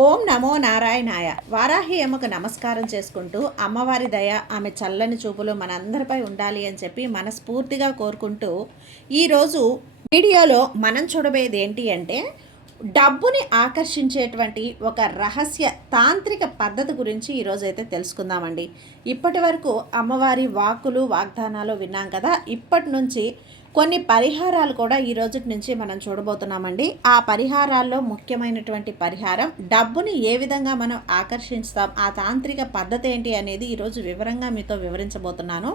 ఓం నమో నారాయణాయ. వారాహి అమ్మకు నమస్కారం చేసుకుంటూ అమ్మవారి దయ, ఆమె చల్లని చూపులు మనందరిపై ఉండాలి అని చెప్పి మనస్ఫూర్తిగా కోరుకుంటూ ఈరోజు వీడియోలో మనం చూడబోయేది ఏంటి అంటే, డబ్బుని ఆకర్షించేటువంటి ఒక రహస్య తాంత్రిక పద్ధతి గురించి ఈరోజు అయితే తెలుసుకుందామండి. ఇప్పటి వరకు అమ్మవారి వాక్కులు వాగ్దానాలు విన్నాం కదా. ఇప్పటి నుంచి కొన్ని పరిహారాలు కూడా ఈ రోజు నుంచి మనం చూడబోతున్నామండి. ఆ పరిహారాల్లో ముఖ్యమైనటువంటి పరిహారం, డబ్బుని ఏ విధంగా మనం ఆకర్షిస్తాం, ఆ తాంత్రిక పద్ధతి ఏంటి అనేది ఈరోజు వివరంగా మీతో వివరించబోతున్నాను.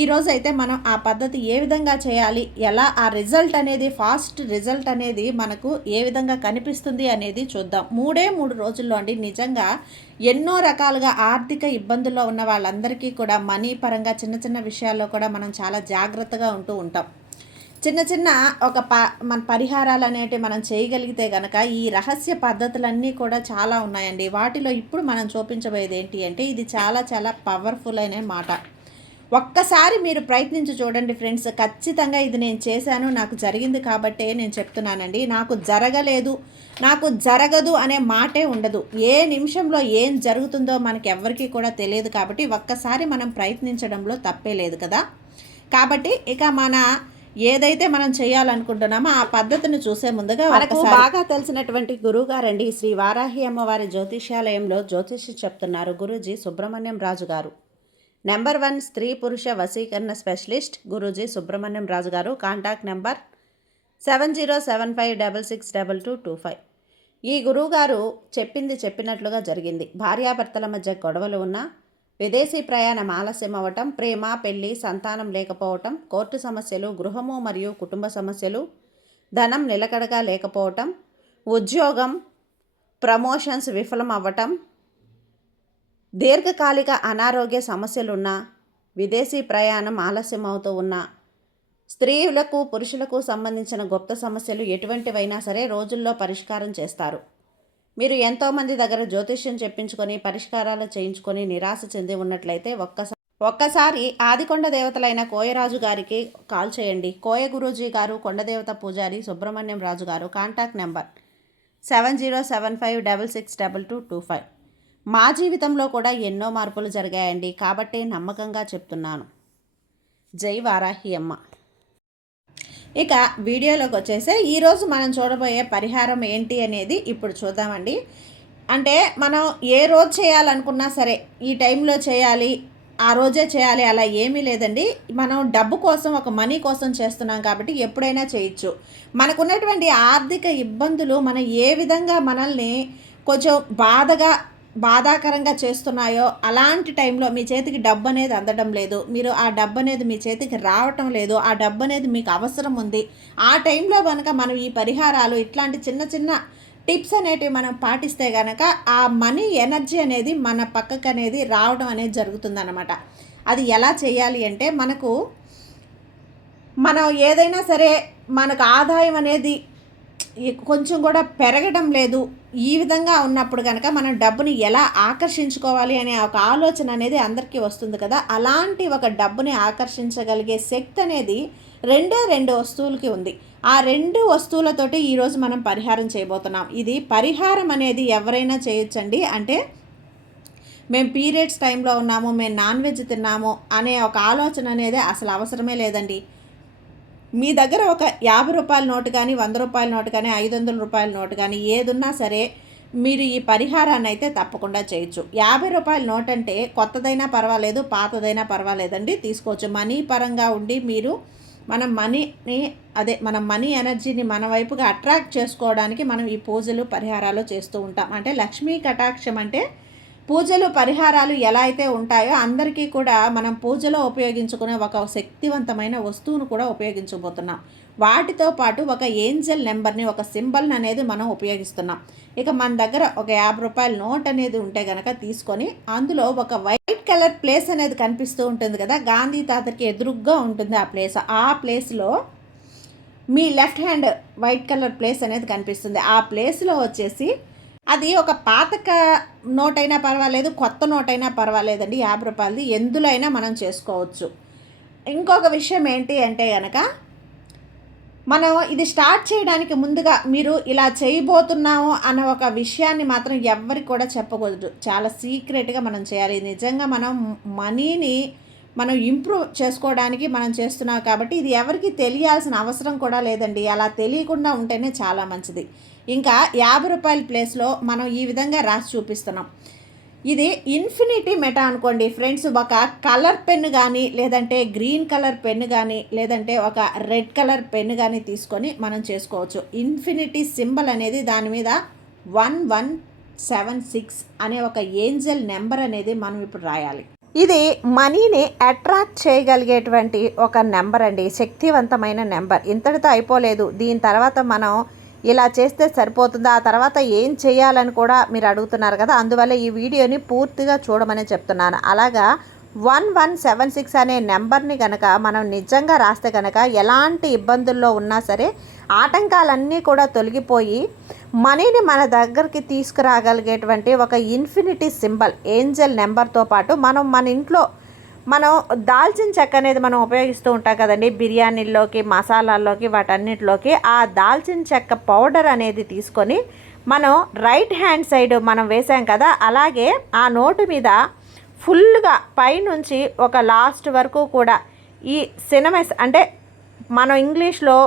ఈరోజు అయితే మనం ఆ పద్ధతి ఏ విధంగా చేయాలి, ఎలా ఆ రిజల్ట్ అనేది, ఫాస్ట్ రిజల్ట్ అనేది మనకు ఏ విధంగా కనిపిస్తుంది అనేది చూద్దాం. 3 రోజుల్లో అండి, నిజంగా ఎన్నో రకాలుగా ఆర్థిక ఇబ్బందుల్లో ఉన్న వాళ్ళందరికీ కూడా మనీ పరంగా చిన్న చిన్న విషయాల్లో కూడా మనం చాలా జాగ్రత్తగా ఉంటూ ఉంటాం. చిన్న చిన్న మన పరిహారాలు అనేటివి మనం చేయగలిగితే కనుక ఈ రహస్య పద్ధతులన్నీ కూడా చాలా ఉన్నాయండి. వాటిలో ఇప్పుడు మనం చూపించబోయేది ఏంటి అంటే, ఇది చాలా చాలా పవర్ఫుల్ అనే మాట. ఒక్కసారి మీరు ప్రయత్నించి చూడండి ఫ్రెండ్స్. ఖచ్చితంగా ఇది నేను చేశాను, నాకు జరిగింది కాబట్టే నేను చెప్తున్నానండి. నాకు జరగలేదు, నాకు జరగదు అనే మాటే ఉండదు. ఏ నిమిషంలో ఏం జరుగుతుందో మనకి ఎవ్వరికీ కూడా తెలియదు. కాబట్టి ఒక్కసారి మనం ప్రయత్నించడంలో తప్పే లేదు కదా. కాబట్టి ఇక ఏదైతే మనం చేయాలనుకుంటున్నామో ఆ పద్ధతిని చూసే ముందుగా మనకు బాగా తెలిసినటువంటి గురువుగారండి, శ్రీ వారాహి అమ్మవారి జ్యోతిష్యాలయంలో జ్యోతిష్యం చెప్తున్నారు గురూజీ సుబ్రహ్మణ్యం రాజు గారు. నెంబర్ 1 స్త్రీ పురుష వశీకరణ స్పెషలిస్ట్ గురూజీ సుబ్రహ్మణ్యం రాజు గారు. Contact number 7075662225. ఈ గురువుగారు చెప్పింది చెప్పినట్లుగా జరిగింది. భార్యాభర్తల మధ్య గొడవలు ఉన్నా, విదేశీ ప్రయాణం ఆలస్యం అవ్వటం, ప్రేమ పెళ్లి సంతానం లేకపోవటం, కోర్టు సమస్యలు, గృహము మరియు కుటుంబ సమస్యలు, ధనం నిలకడగా లేకపోవటం, ఉద్యోగం ప్రమోషన్స్ విఫలం అవ్వటం, దీర్ఘకాలిక అనారోగ్య సమస్యలున్నా, విదేశీ ప్రయాణం ఆలస్యం అవుతూ ఉన్నా, స్త్రీలకు పురుషులకు సంబంధించిన గుప్త సమస్యలు ఎటువంటివైనా సరే రోజుల్లో పరిష్కారం చేస్తారు. మీరు ఎంతోమంది దగ్గర జ్యోతిష్యం చెప్పించుకొని పరిష్కారాలు చేయించుకొని నిరాశ చెంది ఉన్నట్లయితే ఒక్కసారి ఆదికొండ దేవతలైన కోయరాజు గారికి కాల్ చేయండి. కోయ గురూజీ గారు, కొండదేవత పూజారి సుబ్రహ్మణ్యం రాజు గారు. Contact number 7075662225. మా జీవితంలో కూడా ఎన్నో మార్పులు జరిగాయండి, కాబట్టి నమ్మకంగా చెప్తున్నాను. జై వారాహి అమ్మ. ఇక వీడియోలోకి వచ్చేసే ఈరోజు మనం చూడబోయే పరిహారం ఏంటి అనేది ఇప్పుడు చూద్దామండి. అంటే మనం ఏ రోజు చేయాలనుకున్నా సరే ఈ టైంలో చేయాలి, ఆ రోజే చేయాలి అలా ఏమీ లేదండి. మనం డబ్బు కోసం, ఒక మనీ కోసం చేస్తున్నాం కాబట్టి ఎప్పుడైనా చేయొచ్చు. మనకున్నటువంటి ఆర్థిక ఇబ్బందులు మనం ఏ విధంగా మనల్ని కొంచెం బాధాకరంగా చేస్తున్నాయో అలాంటి టైంలో మీ చేతికి డబ్బు అనేది అందడం లేదు, మీరు ఆ డబ్బు అనేది మీ చేతికి రావటం లేదు, ఆ డబ్బు అనేది మీకు అవసరం ఉంది, ఆ టైంలో కనుక మనం ఈ పరిహారాలు, ఇట్లాంటి చిన్న చిన్న టిప్స్ అనేటివి మనం పాటిస్తే కనుక ఆ మనీ ఎనర్జీ అనేది మన పక్కకు అనేది రావడం అనేది జరుగుతుందన్నమాట. అది ఎలా చేయాలి అంటే, మనం ఏదైనా సరే మనకు ఆదాయం అనేది కొంచెం కూడా పెరగడం లేదు, ఈ విధంగా ఉన్నప్పుడు కనుక మనం డబ్బుని ఎలా ఆకర్షించుకోవాలి అనే ఒక ఆలోచన అనేది అందరికీ వస్తుంది కదా. అలాంటి ఒక డబ్బుని ఆకర్షించగలిగే శక్తి అనేది రెండు వస్తువులకి ఉంది. ఆ 2 వస్తువులతోటి ఈరోజు మనం పరిహారం చేయబోతున్నాం. ఇది పరిహారం అనేది ఎవరైనా చేయొచ్చండి. అంటే మేము పీరియడ్స్ టైంలో ఉన్నాము, మేము నాన్ వెజ్ తిన్నాము అనే ఒక ఆలోచన అనేది అసలు అవసరమే లేదండి. మీ దగ్గర ఒక 50 రూపాయల నోటు కానీ, 100 రూపాయల నోటు కానీ, 500 రూపాయల నోటు కానీ ఏదున్నా సరే మీరు ఈ పరిహారాన్ని అయితే తప్పకుండా చేయొచ్చు. 50 రూపాయల నోట్ అంటే కొత్తదైనా పర్వాలేదు, పాతదైనా పర్వాలేదండి, తీసుకోవచ్చు. మనీ పరంగా ఉండి మీరు మన మనీ ఎనర్జీని మన వైపుగా అట్రాక్ట్ చేసుకోవడానికి మనం ఈ పూజలు పరిహారాలు చేస్తూ ఉంటాం. అంటే లక్ష్మీ కటాక్షం అంటే పూజలు పరిహారాలు ఎలా అయితే ఉంటాయో అందరికీ కూడా మనం పూజలో ఉపయోగించుకునే ఒక శక్తివంతమైన వస్తువును కూడా ఉపయోగించబోతున్నాం. వాటితో పాటు ఒక ఏంజల్ నెంబర్ని, ఒక సింబల్ని అనేది మనం ఉపయోగిస్తున్నాం. ఇక మన దగ్గర ఒక 50 రూపాయల నోట్ అనేది ఉంటే కనుక తీసుకొని, అందులో ఒక వైట్ కలర్ ప్లేస్ అనేది కనిపిస్తూ ఉంటుంది కదా, గాంధీ తాతకి ఎదురుగ్గా ఉంటుంది ఆ ప్లేస్. ఆ ప్లేస్లో మీ left hand white colour place అనేది కనిపిస్తుంది. ఆ ప్లేస్లో వచ్చేసి అది ఒక పాత నోట్ అయినా పర్వాలేదు, కొత్త నోట్ అయినా పర్వాలేదండి, 50 రూపాయలది ఎందులో అయినా మనం చేసుకోవచ్చు. ఇంకొక విషయం ఏంటి అంటే కనుక, మనం ఇది స్టార్ట్ చేయడానికి ముందుగా మీరు ఇలా చేయబోతున్నాము అన్న ఒక విషయాన్ని మాత్రం ఎవ్వరికి కూడా చెప్పకూడదు. చాలా సీక్రెట్గా మనం చేయాలి. నిజంగా మనం మనీని మనం ఇంప్రూవ్ చేసుకోవడానికి మనం చేస్తున్నాం కాబట్టి ఇది ఎవరికి తెలియాల్సిన అవసరం కూడా లేదండి. అలా తెలియకుండా ఉంటేనే చాలా మంచిది. ఇంకా ₹50 ప్లేస్లో మనం ఈ విధంగా రాసి చూపిస్తున్నాం. ఇది ఇన్ఫినిటీ మెటా అనుకోండి ఫ్రెండ్స్. ఒక కలర్ పెన్ను కానీ, లేదంటే గ్రీన్ కలర్ పెన్ను కానీ, లేదంటే ఒక రెడ్ కలర్ పెన్ను కానీ తీసుకొని మనం చేసుకోవచ్చు. ఇన్ఫినిటీ సింబల్ అనేది దాని మీద 1176 అనే ఒక ఏంజల్ నెంబర్ అనేది మనం ఇప్పుడు రాయాలి. ఇది మనీని అట్రాక్ట్ చేయగలిగేటువంటి ఒక నెంబర్ అండి, శక్తివంతమైన నెంబర్. ఇంతటితో అయిపోలేదు. దీని తర్వాత మనం ఇలా చేస్తే సరిపోతుందా, ఆ తర్వాత ఏం చేయాలని కూడా మీరు అడుగుతున్నారు కదా. అందువల్ల ఈ వీడియోని పూర్తిగా చూడమని చెప్తున్నాను. అలాగా 1176 అనే నెంబర్ని కనుక మనం నిజంగా రాస్తే కనుక ఎలాంటి ఇబ్బందుల్లో ఉన్నా సరే ఆటంకాలన్నీ కూడా తొలగిపోయి మనీని మన దగ్గరికి తీసుకురాగలిగేటువంటి ఒక ఇన్ఫినిటీ సింబల్ ఏంజల్ నెంబర్తో పాటు మన ఇంట్లో దాల్చిన చెక్క అనేది మనం ఉపయోగిస్తూ ఉంటాం కదండి, బిర్యానీల్లోకి, మసాలాల్లోకి, వాటన్నిటిలోకి. ఆ దాల్చిన చెక్క పౌడర్ అనేది తీసుకొని మనం రైట్ హ్యాండ్ సైడ్ మనం వేసాం కదా, అలాగే ఆ నోటు మీద ఫుల్గా పైనుంచి ఒక లాస్ట్ వరకు కూడా ఈ సినమస్ అంటే మనం ఇంగ్లీష్లో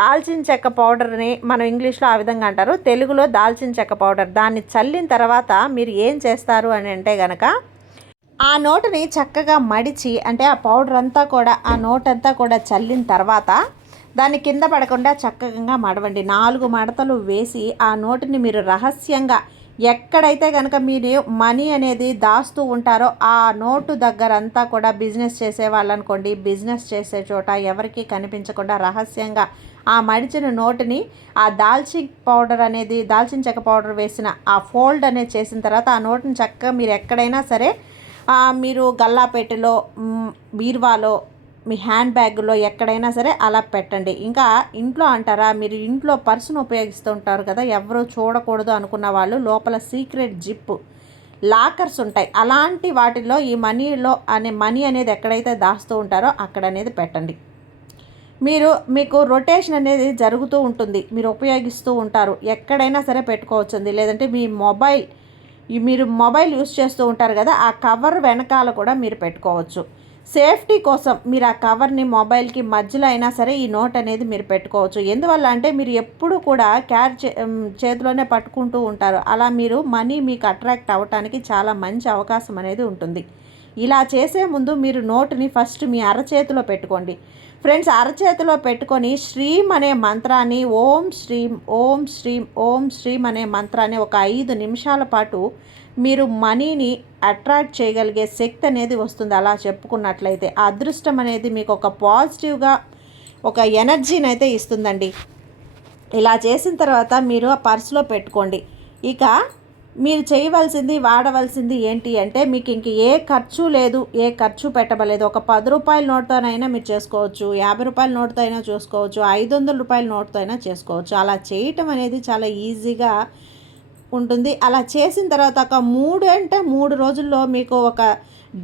దాల్చిన చెక్క పౌడర్ని మనం ఇంగ్లీష్లో ఆ విధంగా అంటారు, తెలుగులో దాల్చిన చెక్క పౌడర్. దాన్ని చల్లిన తర్వాత మీరు ఏం చేస్తారు అని అంటే కనుక ఆ నోటుని చక్కగా మడిచి, అంటే ఆ పౌడర్ అంతా కూడా ఆ నోట్ అంతా కూడా చల్లిన తర్వాత దాన్ని కింద పడకుండా చక్కగా మడవండి. 4 మడతలు వేసి ఆ నోటుని మీరు రహస్యంగా ఎక్కడైతే కనుక మీరు మనీ అనేది దాస్తూ ఉంటారో ఆ నోటు దగ్గర అంతా కూడా బిజినెస్ చేసే వాళ్ళనుకోండి, బిజినెస్ చేసే చోట ఎవరికి కనిపించకుండా రహస్యంగా ఆ మడిచిన నోటుని ఆ దాల్చిన చెక్క పౌడర్ వేసిన ఆ ఫోల్డ్ అనేది చేసిన తర్వాత ఆ నోటుని చక్కగా మీరు ఎక్కడైనా సరే మీరు గల్లాపెట్టెలో, బీరువాలో, మీ హ్యాండ్ బ్యాగ్లో ఎక్కడైనా సరే అలా పెట్టండి. ఇంకా ఇంట్లో అంటారా, మీరు ఇంట్లో పర్సును ఉపయోగిస్తూ ఉంటారు కదా, ఎవరు చూడకూడదు అనుకున్న వాళ్ళు లోపల సీక్రెట్ జిప్ లాకర్స్ ఉంటాయి. అలాంటి వాటిల్లో ఈ మనీ అనేది ఎక్కడైతే దాస్తూ ఉంటారో అక్కడ అనేది పెట్టండి. మీకు రొటేషన్ అనేది జరుగుతూ ఉంటుంది, మీరు ఉపయోగిస్తూ ఉంటారు, ఎక్కడైనా సరే పెట్టుకోవచ్చుంది. లేదంటే మీరు మొబైల్ యూస్ చేస్తూ ఉంటారు కదా, ఆ కవర్ వెనకాల కూడా మీరు పెట్టుకోవచ్చు. సేఫ్టీ కోసం మీరు ఆ కవర్ని మొబైల్కి మధ్యలో అయినా సరే ఈ నోట్ అనేది మీరు పెట్టుకోవచ్చు. ఎందువల్ల అంటే మీరు ఎప్పుడు కూడా చేతిలోనే పట్టుకుంటూ ఉంటారు. అలా మనీ మీకు అట్రాక్ట్ అవ్వటానికి చాలా మంచి అవకాశం అనేది ఉంటుంది. ఇలా చేసే ముందు మీరు నోటుని ఫస్ట్ మీ అరచేతిలో పెట్టుకోండి ఫ్రెండ్స్. అరచేతిలో పెట్టుకొని శ్రీం అనే మంత్రాన్ని ఓం శ్రీం ఓం శ్రీం ఓం శ్రీం అనే మంత్రాన్ని ఒక 5 నిమిషాల పాటు మీరు మనీని అట్రాక్ట్ చేయగలిగే శక్తి అనేది వస్తుంది. అలా చెప్పుకున్నట్లయితే ఆ అదృష్టం అనేది మీకు ఒక పాజిటివ్గా ఒక ఎనర్జీని అయితే ఇస్తుందండి. ఇలా చేసిన తర్వాత మీరు ఆ పర్సులో పెట్టుకోండి. ఇక మీరు వాడవలసింది ఏంటి అంటే మీకు ఇంక ఏ ఖర్చు లేదు, ఏ ఖర్చు పెట్టబలేదు. ఒక ₹10 నోట్తోనైనా మీరు చేసుకోవచ్చు, ₹50 నోట్తో అయినా చేసుకోవచ్చు, ₹500 నోట్తో అయినా చేసుకోవచ్చు. అలా చేయటం అనేది చాలా ఈజీగా ఉంటుంది. అలా చేసిన తర్వాత ఒక 3 రోజుల్లో మీకు ఒక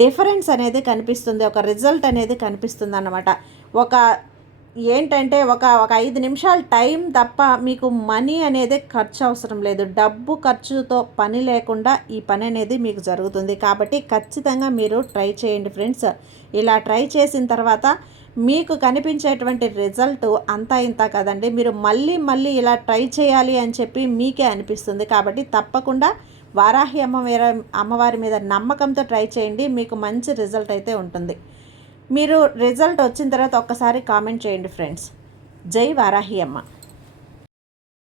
డిఫరెన్స్ అనేది కనిపిస్తుంది, ఒక రిజల్ట్ అనేది కనిపిస్తుంది అన్నమాట. ఏంటంటే ఒక 5 నిమిషాల టైం తప్ప మీకు మనీ అనేది ఖర్చు అవసరం లేదు. డబ్బు ఖర్చుతో పని లేకుండా ఈ పని అనేది మీకు జరుగుతుంది. కాబట్టి ఖచ్చితంగా మీరు ట్రై చేయండి ఫ్రెండ్స్. ఇలా ట్రై చేసిన తర్వాత మీకు కనిపించేటువంటి రిజల్ట్ అంతా ఇంత కదండి. మీరు మళ్ళీ ఇలా ట్రై చేయాలి అని చెప్పి మీకే అనిపిస్తుంది. కాబట్టి తప్పకుండా వారాహి అమ్మవారి మీద నమ్మకంతో ట్రై చేయండి, మీకు మంచి రిజల్ట్ అయితే ఉంటుంది. మీరు రిజల్ట్ వచ్చిన తర్వాత ఒక్కసారి కామెంట్ చేయండి ఫ్రెండ్స్. జై వారాహి అమ్మ.